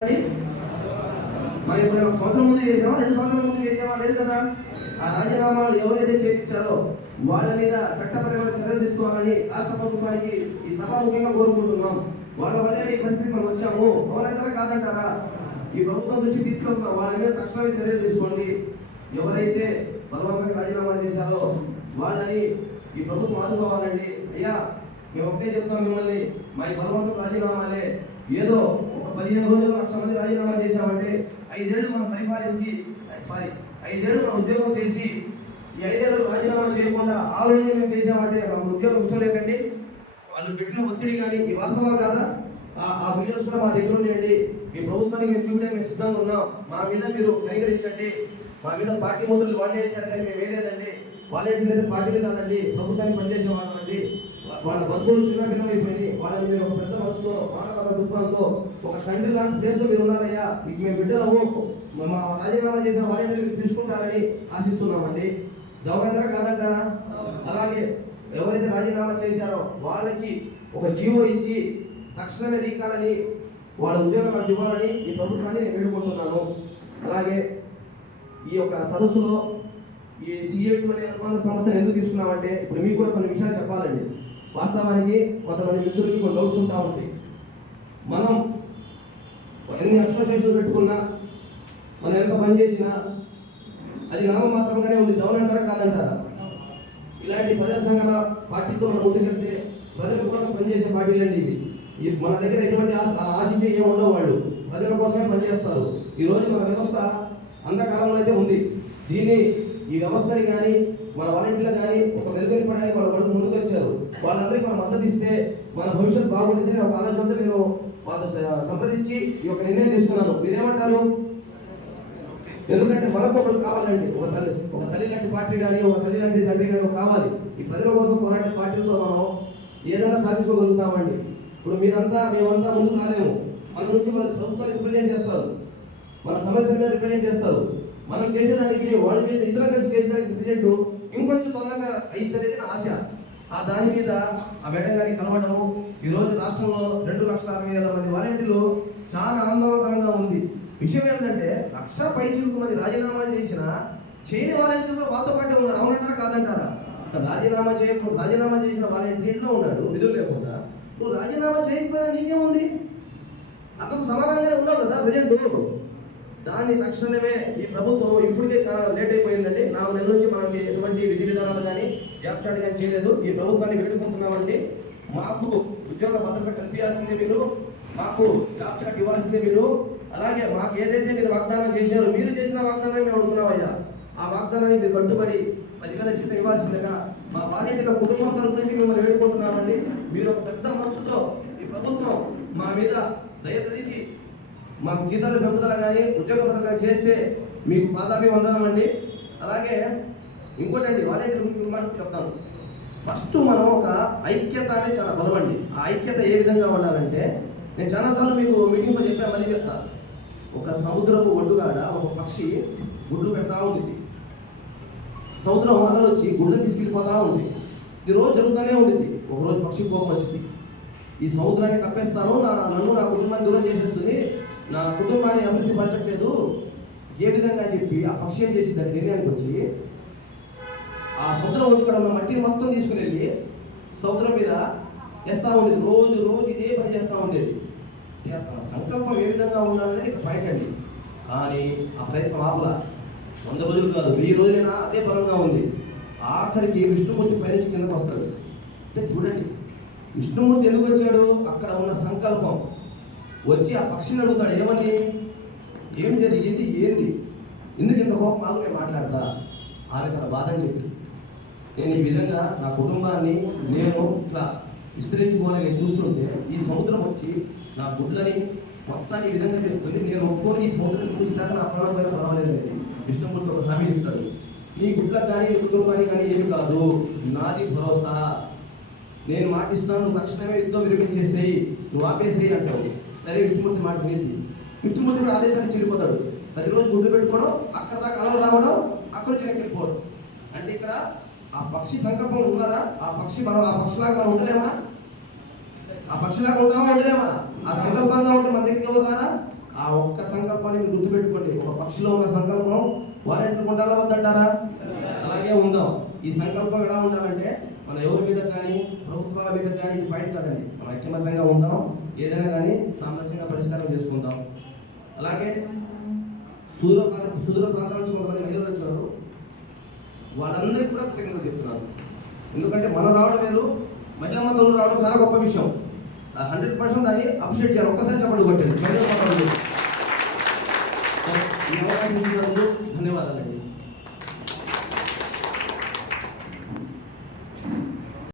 మనం మరి ఇప్పుడు సంవత్సరం ముందు చేసామా రెండు సంవత్సరాల ముందు చేసామా లేదు కదా? ఆ రాజీనామాలు ఎవరైతే చేయించారో వాళ్ళ మీద చట్టపరమైన చర్యలు తీసుకోవాలని రాష్ట్ర ప్రభుత్వానికి ఈ సభాముఖంగా కోరుకుంటున్నాం. వాళ్ళ వల్లే ఈ పరిస్థితి మనం వచ్చాము. అవునంటారా? కాదంటారా? ఈ ప్రభుత్వం నుంచి తీసుకెళ్తున్నాం వాళ్ళ మీద తక్షణమే చర్యలు తీసుకోండి. ఎవరైతే బలవంతంగా రాజీనామా చేశారో వాళ్ళని ఈ ప్రభుత్వం ఆదుకోవాలండి. అయ్యా మేము ఒకటే చెప్తాం మిమ్మల్ని. మా ఈ బలవంతం రాజీనామాలే. ఏదో పదిహేను రోజులు లక్ష మంది రాజీనామా చేశామంటే ఐదేళ్ళు మనం పరిపాలించి సారీ ఐదేళ్ళు మనం ఉద్యోగం చేసి ఈ ఐదేళ్ళు రాజీనామా చేయకుండా ఆ రోజు మేము చేశామంటే మా ఉద్యోగం ఇష్టం లేకండి వాళ్ళు పెట్టిన ఒత్తిడి కానీ ఈ వాస్తవాలు కాదా? ఆ- ఆ వీడియోస్ కూడా మా దగ్గర ఉండండి మీ ప్రభుత్వానికి మేము చూడడానికి మేము సిద్ధంగా ఉన్నాం. మా మీద మీరు కైకరించండి మా మీద పార్టీ ముద్రలు వాళ్ళు వేశారు కానీ మేము వేయలేదండి వాళ్ళే లేదు పార్టీలు కాదండి. వాళ్ళ బతుకులు చిన్న అయిపోయింది. వాళ్ళని మీరు ఒక పెద్ద మనసుతో వాళ్ళ దృక్పథంతో ఒక తండ్రి లాంటి ప్లేస్లో మీరు ఉన్నారయ్యా. మీకు మేము బిడ్డలము. మా రాజీనామా చేసిన వాళ్ళని మీరు తీసుకుంటారని ఆశిస్తున్నామండి. దౌరంటారా కాదంటారా అలాగే ఎవరైతే రాజీనామా చేశారో వాళ్ళకి ఒక జీవో ఇచ్చి తక్షణమే రీకాలని వాళ్ళ ఉద్యోగాలను ఇవ్వాలని ఈ ప్రభుత్వాన్ని నేను వేడుకుంటున్నాను. అలాగే ఈ యొక్క సదస్సులో ఈ సిఏటి అనే అనుబంధ సంస్థను ఎందుకు తీసుకున్నామంటే ఇప్పుడు మీకు కూడా కొన్ని విషయాలు చెప్పాలండి. వాస్తవానికి కొంతమంది మిత్రులకి కొన్ని డౌట్స్ ఉంటా ఉంటాయి. మనం ఎన్ని అసోసియేషన్ పెట్టుకున్నా మనం ఎంత పని చేసినా అది నామమాత్రంగానే ఉంది డౌన్ అంటారా కాదంటారా? ఇలాంటి ప్రజా సంఘాల పార్టీతో మనం ముందుకెళ్తే ప్రజల కోసం పనిచేసే పార్టీలండి ఇవి. ఈ మన దగ్గర ఎటువంటి ఆశ ఆశించే ఏమి ఉండవు వాళ్ళు. ప్రజల కోసమే పనిచేస్తారు ఈ రోజు మన వ్యవస్థ అంధకాలంలో అయితే ఉంది. దీన్ని ఈ వ్యవస్థలు కానీ మన వాలంటీర్లు కానీ ఒక వెలుగుని పడడానికి వాళ్ళ వాళ్ళు ముందుకు వచ్చారు వాళ్ళందరికీ మనం మద్దతు ఇస్తే మన భవిష్యత్తు బాగుంటుంది అని ఒక ఆలోచనతో నేను వాళ్ళ సంప్రదించి ఈ యొక్క నిర్ణయం తీసుకున్నాను. మీరేమంటారు? ఎందుకంటే మనకు ఒకరు కావాలండి. ఒక తల్లి ఒక తల్లి లాంటి పార్టీ కానీ ఒక తల్లి లాంటి తండ్రి కానీ కావాలి. ఈ ప్రజల కోసం పోరాడే పార్టీలతో మనం ఏదైనా సాధించుకోగలుగుతామండి. ఇప్పుడు మీరంతా మేమంతా ముందుకు రాలేము. మన నుంచి వాళ్ళ ప్రభుత్వాలు ఇంప్లిమెంట్ చేస్తారు. మన సమస్యల మీద రిప్రజెంట్ చేస్తారు. మనం చేసేదానికి వాళ్ళు చేసిన ఇతర కలిసి చేసేదానికి రిప్రజెంట్ ఇంకొంచెం తొందరగా అవుతుంది నా ఆశ. ఆ దాని మీద ఆ మేడం గారికి కలవడం ఈ రోజు రాష్ట్రంలో రెండు లక్షల అరవై వేల మంది వాలంటీర్లు చాలా ఆనందకరంగా ఉంది. విషయం ఏంటంటే లక్ష పై మంది రాజీనామా చేసిన చేయని వాలంటీర్లు వాళ్ళతో పాటే ఉన్నారు. అవునంటారా కాదంటారా? రాజీనామా చేయకుండా రాజీనామా చేసిన వాలంటీర్ ఇంట్లో ఉన్నాడు విధులు లేకుండా. నువ్వు రాజీనామా చేయకపోయినా నీకేముంది? అతను సమానంగానే ఉన్నావు కదా ప్రజెంట్. దాన్ని తక్షణమే ఈ ప్రభుత్వం ఇప్పటికే చాలా లేట్ అయిపోయిందండి. నాలుగు నెలల నుంచి మనకి ఎటువంటి విధి విధానాలు కానీ జాబ్ కానీ చేయలేదు. ఈ ప్రభుత్వాన్ని వేడుకుంటున్నామండి. మాకు ఉద్యోగ భద్రత కల్పించాల్సిందే మీరు. మాకు జాబ్ ఇవ్వాల్సిందే మీరు. అలాగే మాకు ఏదైతే మీరు వాగ్దానం చేశారో మీరు చేసిన వాగ్దానాన్ని మేము అడుగుతున్నామయ్యా. ఆ వాగ్దానాన్ని మీరు కట్టుబడి పదివేల చిట్ట ఇవ్వాల్సిందిగా మా బాధ్యతల కుటుంబం తరపు నుంచి మిమ్మల్ని వేడుకుంటున్నామండి. మీరు ఒక పెద్ద మనసుతో ఈ ప్రభుత్వం మా మీద దయతలిచి మాకు జీతాలు పెంపుదల కానీ ఉద్యోగ భద్రత చేస్తే మీకు పాదాభివందనం అండి. అలాగే ఇంకోటండి వాలంటీర్ ఇంకొక మాట చెప్తాను. ఫస్ట్ మనం ఒక ఐక్యత అనేది చాలా బలమండి ఆ ఐక్యత ఏ విధంగా ఉండాలంటే నేను చాలాసార్లు మీకు మీటింగ్లో చెప్పాను మళ్ళీ చెప్తా. ఒక సముద్రపు ఒడ్డుగాడ ఒక పక్షి గుడ్లు పెడతా ఉంది సముద్రం అలలు వచ్చి గుడ్డలు తీసుకెళ్ళిపోతా ఉంది. ఇది రోజు జరుగుతూనే ఉంటుంది. ఒక రోజు పక్షి కోపం వచ్చింది. ఈ సముద్రాన్ని కప్పేస్తాను నా నన్ను నా కుటుంబాన్ని దూరం చేసేస్తుంది. నా కుటుంబాన్ని అభివృద్ధి పరచట్లేదు. ఏ విధంగా అని చెప్పి ఆ పక్షి ఏం చేసింది దాని నిర్ణయానికి వచ్చి ఆ సముద్రం ఒడ్డుకడ మట్టిని మొత్తం తీసుకుని వెళ్ళి సముద్రం మీద వేస్తూ ఉండేది. రోజు రోజు ఇదే పని చేస్తూ ఉండేది. సంకల్పం ఏ విధంగా ఉండాలనేది ఇక్కడ పాయింట్ అండి. కానీ ఆ ప్రయత్నం ఆపల. వంద రోజులు కాదు వెయ్యి రోజులైనా అదే బలంగా ఉంది. ఆఖరికి విష్ణుమూర్తి పైనుంచి కిందకు వస్తాడు. అంటే చూడండి విష్ణుమూర్తి ఎందుకు వచ్చాడు? అక్కడ ఉన్న సంకల్పం. వచ్చి ఆ పక్షిని అడుగుతాడు ఏమని ఏం జరిగింది? ఏంది? ఎందుకు ఇంత కోపం? మాత్రమే మాట్లాడతా. ఆమె తన బాధని చెప్పి. నేను ఈ విధంగా నా కుటుంబాన్ని నేను ఇట్లా విస్తరించుకోవాలని నేను చూస్తుంటే ఈ సముద్రం వచ్చి నా గుడ్లని మొత్తాన్ని ఈ విధంగా చెప్తుంది. నేను ఒప్పుకొని ఈ సముద్రం చూసినాక నా ప్రాణం పైన పర్వాలేదండి విష్ణుమూర్తి ఒక హామీ ఇస్తాడు నీ గుడ్లకు కానీ నీ కుటుంబానికి కానీ ఏమి కాదు. నాది భరోసా. నేను మాటిస్తున్నాను తక్షణమే యుద్ధం విరమించేసేయి. నువ్వు ఆపేసేయి అంటావు సరే విష్ణుమూర్తి మాట వినింది విష్ణుమూర్తి కూడా ఆదేశాన్ని చెడిపోతాడు ప్రతిరోజు గుడ్డు పెట్టుకోవడం అక్కడ దాకా అలలు రావడం అక్కడ నుంచి అంటే ఇక్కడ ఆ పక్షి సంకల్పం ఉన్నారా ఆ పక్షి మనం ఆ పక్షిలాగా మనం ఉండలేమా? ఆ పక్షిలాగా ఉంటామా ఉండలేమా? ఆ సంకల్పంగా ఉంటే మన దగ్గరికి ఎవరున్నారా ఆ ఒక్క సంకల్పాన్ని మీరు గుర్తుపెట్టుకోండి. ఒక పక్షిలో ఉన్న సంకల్పం వారెంట్లు ఉండాలా వద్దంటారా? అలాగే ఉందాం. ఈ సంకల్పం ఎలా ఉండాలంటే మన ఎవరి మీద కానీ ప్రభుత్వాల మీద కానీ ఇది పాయింట్ కదండి. మనం ఐక్యమత్యంగా ఉందాం. ఏదైనా కానీ సామరస్యంగా పరిష్కారం చేసుకుందాం. అలాగే సూర్య సుదూర ప్రాంతాల నుంచి కొంతమంది మహిళలు వచ్చారు. వాళ్ళందరికీ కూడా కృతజ్ఞతలు చెప్తున్నారు ఎందుకంటే మనం రావడం వేరు మహిళా మతంలో రావడం చాలా గొప్ప విషయం. హండ్రెడ్ పర్సెంట్ దాన్ని అప్రిషియేట్ చేయాలి. ఒక్కసారి చెప్పండి కొట్టండి. మహిళా ధన్యవాదాలండి.